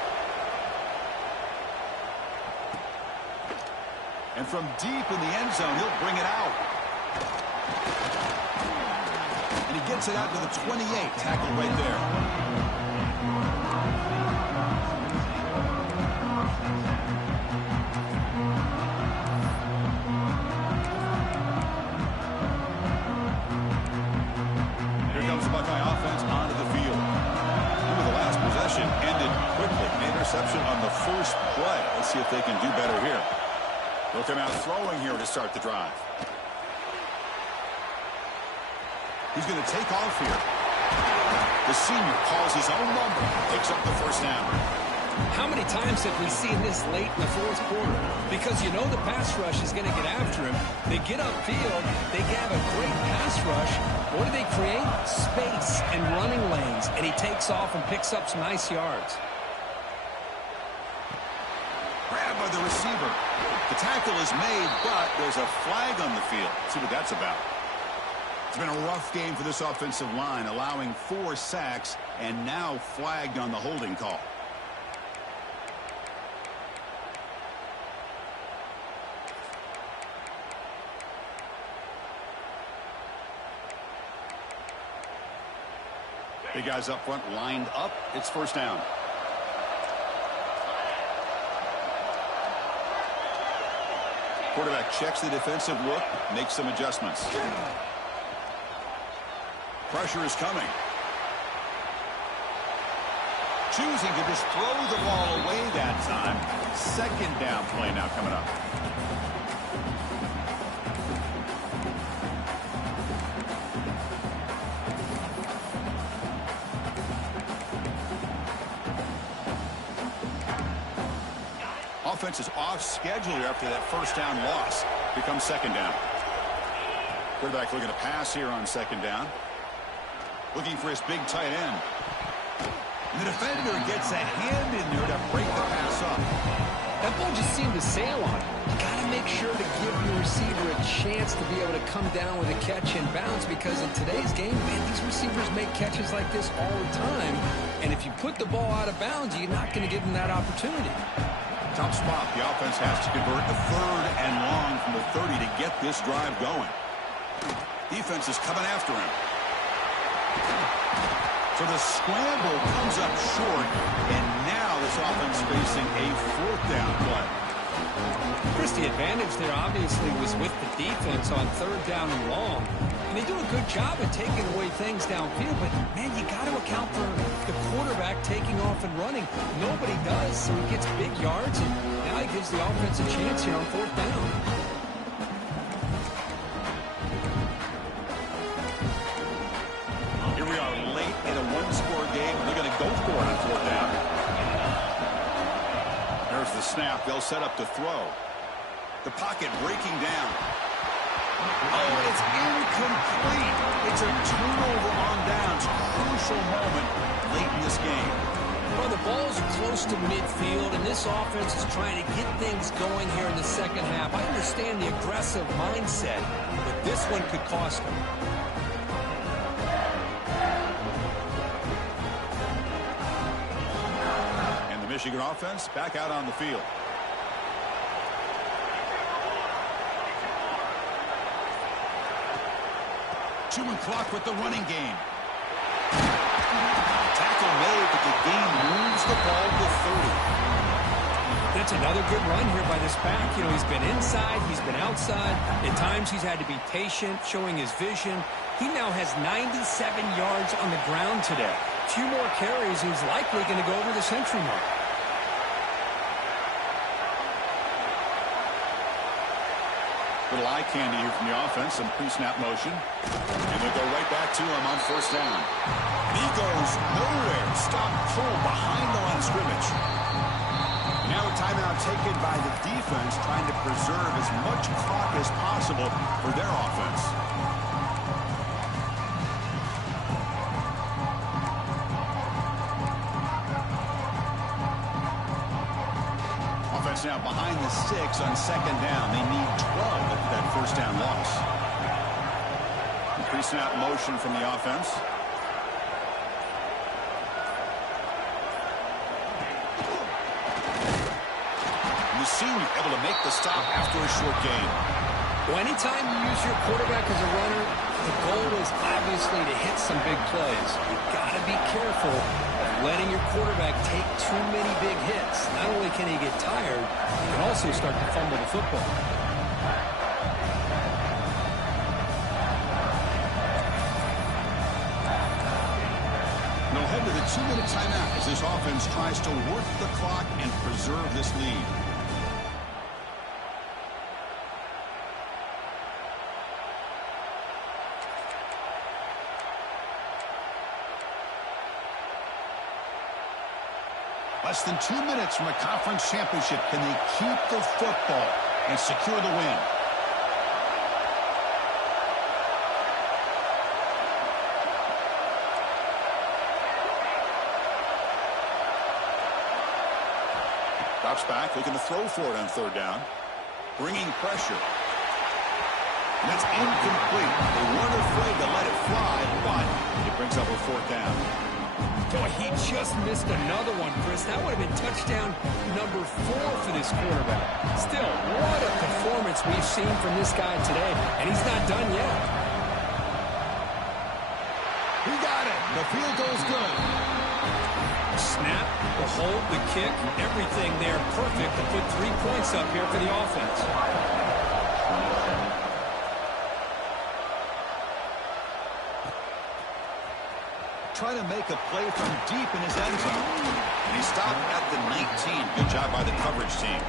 And from deep in the end zone, he'll bring it out. And he gets it out to the 28. Tackled right there. Here comes the Buckeye offense onto the field. The last possession ended quickly. An interception on the first play. Let's see if they can do better here. They'll come out throwing here to start the drive. He's going to take off here. The senior calls his own number. Picks up the first down. How many times have we seen this late in the fourth quarter? Because you know the pass rush is going to get after him. They get upfield. They have a great pass rush. What do they create? Space and running lanes. And he takes off and picks up some nice yards. Grabbed by the receiver. The tackle is made, but there's a flag on the field. Let's see what that's about. It's been a rough game for this offensive line, allowing 4 sacks and now flagged on the holding call. Big guys up front lined up. It's first down. Quarterback checks the defensive look, makes some adjustments. Pressure is coming. Choosing to just throw the ball away that time. Second down play now coming up. Offense is off schedule here after that first down loss. Becomes second down. Quarterback looking to pass here on second down. Looking for his big tight end. And the defender gets a hand in there to break the pass up. That ball just seemed to sail on it. You got to make sure to give your receiver a chance to be able to come down with a catch and bounce, because in today's game, man, these receivers make catches like this all the time. And if you put the ball out of bounds, you're not going to give them that opportunity. Tough spot. The offense has to convert the third and long from the 30 to get this drive going. Defense is coming after him. So the scramble comes up short, and now this offense facing a fourth down play. Chris, the advantage there obviously was with the defense on third down and long. And they do a good job at taking away things downfield, but, man, you got to account for the quarterback taking off and running. Nobody does, so he gets big yards, and now he gives the offense a chance here on fourth down. Here we are late in a one-score game, and they're going to go for it on fourth down. There's the snap. They'll set up to throw. The pocket breaking down. Oh, it's incomplete. It's a turnover on downs. Crucial moment late in this game. Well, the ball's close to midfield, and this offense is trying to get things going here in the second half. I understand the aggressive mindset, but this one could cost them. And the Michigan offense back out on the field. Chewing clock with the running game. Tackle made, but the game moves the ball to 30. That's another good run here by this back. You know, he's been inside, he's been outside. At times he's had to be patient, showing his vision. He now has 97 yards on the ground today. A few more carries, he's likely going to go over the century mark. Little eye candy here from the offense, some pre-snap motion. And they'll go right back to him on first down. And he goes nowhere. Stop full behind the line of scrimmage. Now a timeout taken by the defense, trying to preserve as much clock as possible for their offense. Offense Lions now behind the 6 on second down. They need 12 after that first down loss. Increasing out motion from the offense. Senior able to make the stop after a short gain. Well, anytime you use your quarterback as a runner, the goal is obviously to hit some big plays. You've got to be careful of letting your quarterback take too many big hits. Not only can he get tired, he can also start to fumble the football. They'll head to the 2-minute timeout as this offense tries to work the clock and preserve this lead. Less than 2 minutes from a conference championship. Can they keep the football and secure the win? Drops back, looking to throw for it on third down. Bringing pressure. And that's incomplete. They weren't afraid to let it fly, but it brings up a fourth down. Boy, he just missed another one, Chris. That would have been touchdown number 4 for this quarterback. Still, what a performance we've seen from this guy today, and he's not done yet. He got it. The field goal's good. Snap, the hold, the kick, everything there perfect to put 3 points up here for the offense. Trying to make a play from deep in his end zone. And he stopped at the 19. Good job by the coverage team.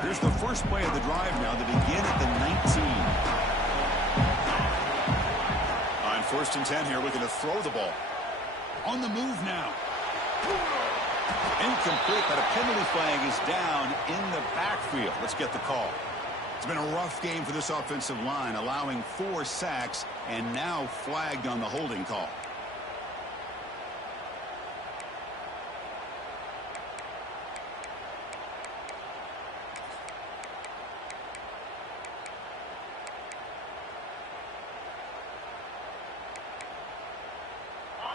Here's the first play of the drive now to begin at the 19. First and 10 here, looking to throw the ball. On the move now. Incomplete, but a penalty flag is down in the backfield. Let's get the call. It's been a rough game for this offensive line, allowing 4 sacks and now flagged on the holding call.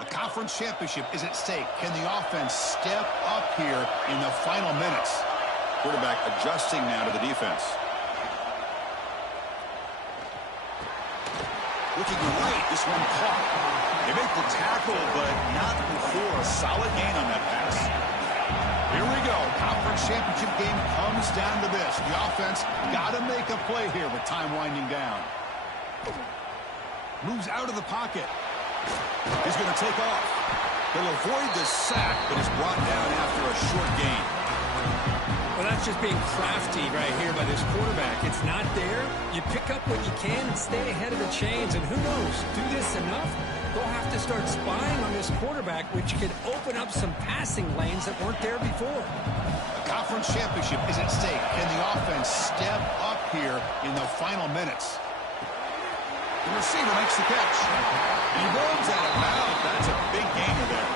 Conference championship is at stake. Can the offense step up here in the final minutes? Quarterback adjusting now to the defense. Looking right, this one caught. They make the tackle, but not before a solid gain on that pass. Here we go. Conference championship game comes down to this. The offense got to make a play here with time winding down. Moves out of the pocket. He's going to take off. He'll avoid the sack, but is brought down after a short gain. Well, that's just being crafty right here by this quarterback. It's not there. You pick up what you can and stay ahead of the chains. And who knows, do this enough, they'll have to start spying on this quarterback, which could open up some passing lanes that weren't there before. A conference championship is at stake. Can the offense step up here in the final minutes? The receiver makes the catch. He runs out of bounds. That's a big gainer there.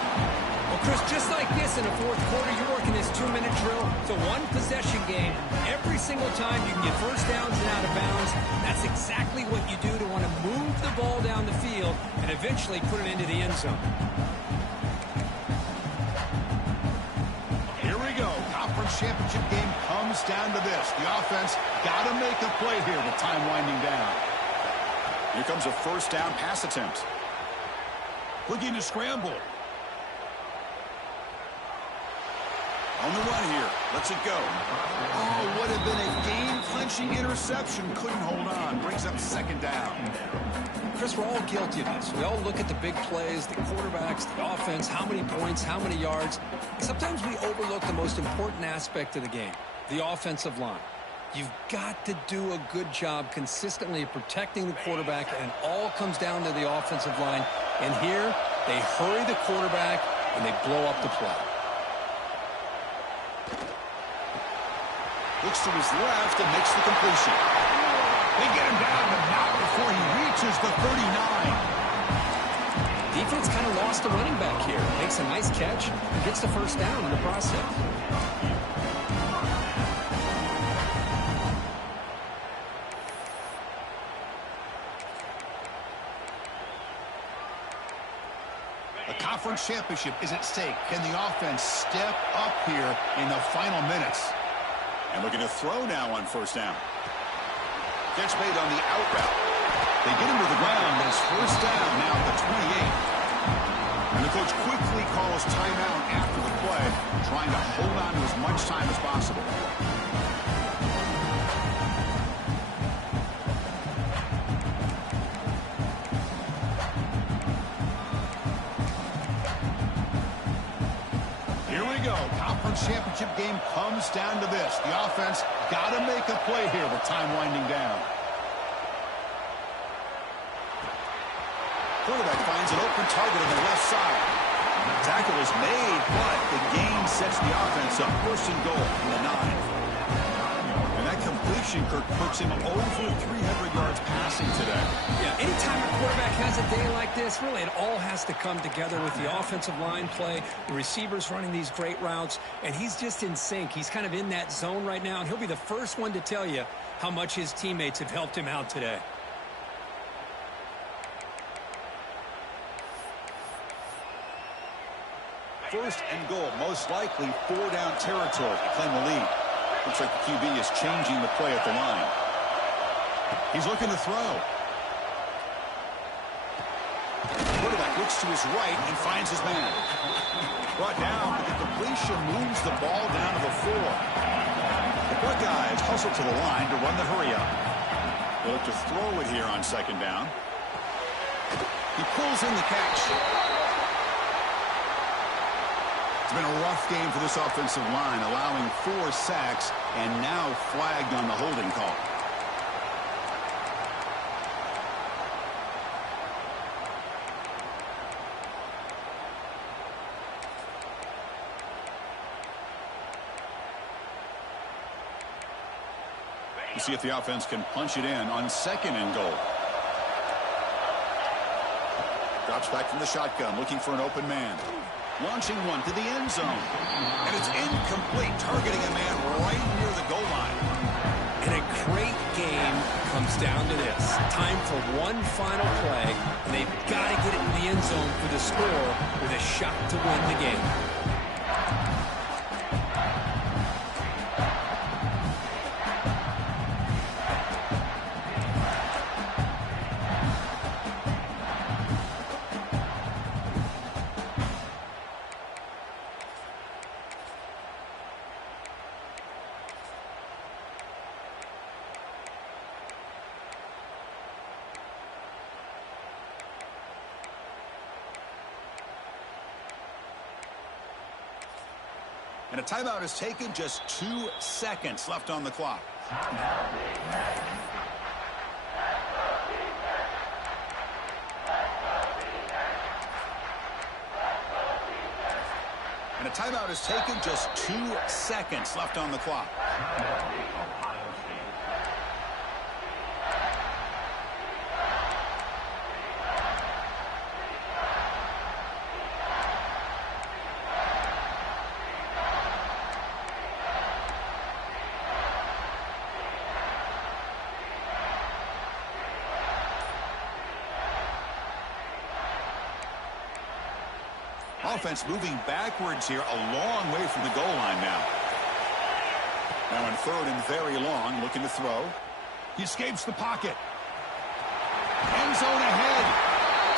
Well, Chris, just like this in the fourth quarter, you're working this 2-minute drill. It's a one-possession game. Every single time you can get first downs and out of bounds. That's exactly what you do to want to move the ball down the field and eventually put it into the end zone. Here we go. Conference championship game comes down to this. The offense got to make a play here with time winding down. Here comes a first down pass attempt. Looking to scramble. On the run here. Lets it go. Oh, would have been a game-clinching interception. Couldn't hold on. Brings up second down. Chris, we're all guilty of this. We all look at the big plays, the quarterbacks, the offense, how many points, how many yards. Sometimes we overlook the most important aspect of the game, the offensive line. You've got to do a good job consistently protecting the quarterback, and it all comes down to the offensive line. And here, they hurry the quarterback, and they blow up the play. Looks to his left and makes the completion. They get him down, but not before he reaches the 39. Defense kind of lost a running back here. Makes a nice catch and gets the first down in the process. The conference championship is at stake. Can the offense step up here in the final minutes? And looking to throw now on first down. Catch made on the out route. They get him to the ground, and it's first down now at the 28. And the coach quickly calls timeout after the play, trying to hold on to as much time as possible. Here we go. Conference championship game comes down to this. The offense got to make a play here with time winding down. Quarterback finds an open target on the left side. The tackle is made, but the gain sets the offense up. First and goal from the 9. And that completion, Kirk, puts him over 300 yards passing today. Yeah, anytime a quarterback has a day like this, really it all has to come together with the offensive line play, the receivers running these great routes, and he's just in sync. He's kind of in that zone right now, and he'll be the first one to tell you how much his teammates have helped him out today. First and goal, most likely 4-down territory to claim the lead. Looks like the QB is changing the play at the line. He's looking to throw. Quarterback looks to his right and finds his man. Brought down, but the completion moves the ball down to the 4. The Buckeyes hustle to the line to run the hurry up. They look to throw it here on second down. He pulls in the catch. It's been a rough game for this offensive line, allowing 4 sacks and now flagged on the holding call. We'll see if the offense can punch it in on second and goal. Drops back from the shotgun, looking for an open man. Launching one to the end zone. And it's incomplete, targeting a man right near the goal line. And a great game comes down to this. Time for one final play, and they've got to get it in the end zone for the score with a shot to win the game. And a timeout is taken, just 2 seconds left on the clock. And a timeout is taken, just 2 seconds left on the clock. Offense moving backwards here, a long way from the goal line now. Now in third and very long, looking to throw. He escapes the pocket. End zone ahead.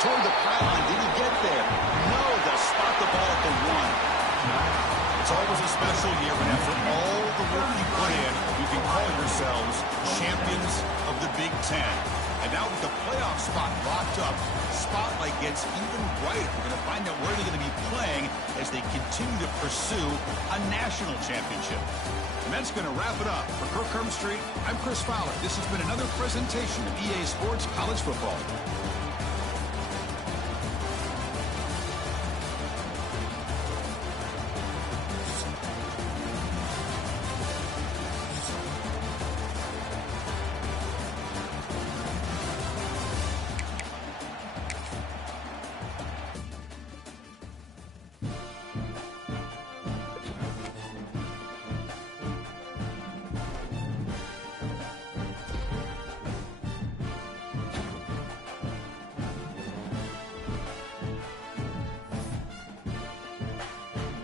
Toward the pylon. Did he get there? No, they'll spot the ball at the 1. It's always a special year when after all the work you put in, you can call yourselves champions of the Big Ten. And now with the playoff spot locked up, spotlight gets even brighter. We're going to find out where they're going to be playing as they continue to pursue a national championship. And that's going to wrap it up. For Kirk Herbstreit, I'm Chris Fowler. This has been another presentation of EA Sports College Football.